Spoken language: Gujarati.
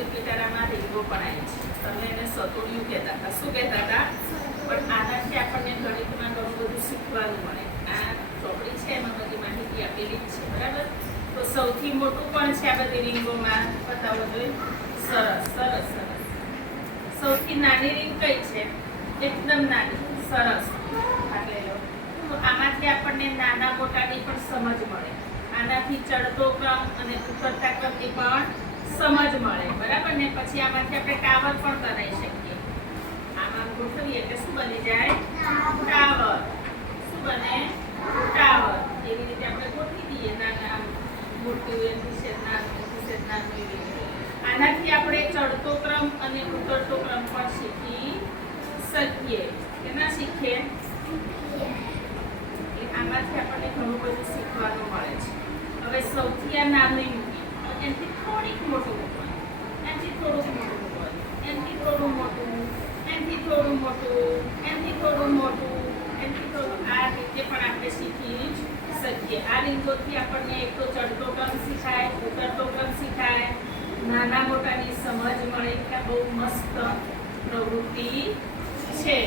ગણિત વિચારામાં રીંગો પણ આવી છે. તમે એને સતોડિયું કહેતા હતા. શું કહેતા હતા? પણ આનાથી આપણને ગણિતમાં ઘણું બધું શીખવાનું મળે. આ ચોપડી છે એમાં બધી માહિતી આપેલી જ છે. બરાબર? તો સૌથી મોટું પણ છે આ બધી રીંગોમાં. બતાવો જોઈએ. સરસ સરસ સરસ. સૌથી નાની રીંગ કઈ છે? એકદમ નાની. સરસ. ભાગ લઈ લો. તો આમાંથી આપણને નાના મોટાની પણ સમજ મળે. આનાથી ચડતો ક્રમ અને ઉતરતા ક્રમની પણ સમજ મળે. બરાબર ને? પછી આમાંથી આપણે ટાવર પણ બનાવી શકીએ. આમાં ગોઠવીએ એટલે શું બની જાય? ટાવર. શું બને? ટાવર. એવી રીતે આપણે ગોઠવી દઈએ. નાના મોટું એની છે, નાનું એવી રીતે. આનાથી આપણે ચડતો ક્રમ અને ઉતરતો ક્રમ પણ શીખી શકીએ. કે ના શીખીએ? આમાંથી આપણને ઘણું બધું શીખવાનું મળે છે. હવે સૌથી આ નાનું મૂકી, એનાથી થોડીક મોટું મૂકવાનું, એનાથી થોડુંક મોટું મૂકવાનું, એનાથી થોડું મોટું, એનાથી થોડું મોટું, એનાથી થોડું મોટું, એનાથી થોડું. આ રીતે પણ આપણે શીખી શકીએ. આ રીંગોથી આપણને એક તો ચડતો ક્રમ શીખાય, ઉતરતો ક્રમ શીખાય, નાના મોટાની સમજ મળે. કે બહુ મસ્ત પ્રવૃત્તિ છે.